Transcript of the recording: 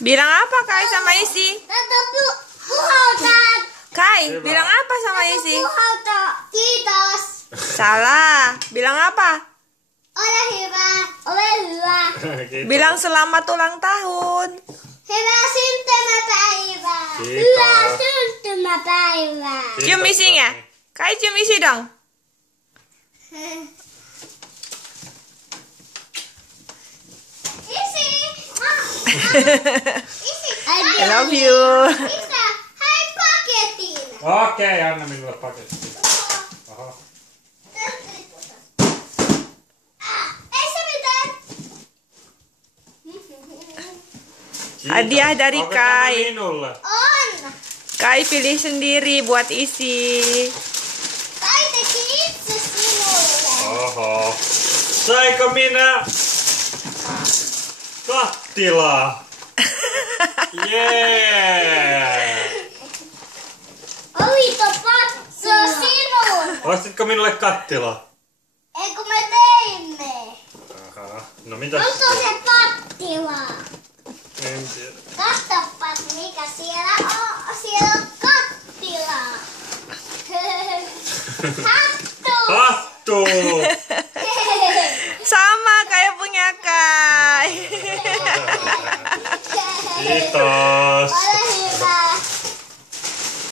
Bilang apa Kai sama Isi? Kai, bilang apa sama Isi? Kiitos. Salah. Bilang apa? Ole hyvä. Ole hyvä. Bilang selamat ulang tahun. Hyvää syntymäpäivää. Kiitos. Hyvää syntymäpäivää. Cium Isinya. Kai cium Isi dong. Isi. Isi. I love you. Isä, hei paketin. Okei, anna minulle paketti. Oho. Ei se mitään. Hadiah dari Onko tämä Kai. minulle? On. Kai pilih sendiri buat Isi. Kai teki itse sinulle. Oho. Saiko minä kattilaa? Jee! Oliko se on sinun? Ostitko minulle kattilaa? Ei kun me teimme. Aha. No mitä? Onko se pattila? En tiedä. Katsopas mikä siellä on. Siellä on kattila. Hattu. Hattu! Sama kayak punya Kai. Kiitos. Ole hyvä.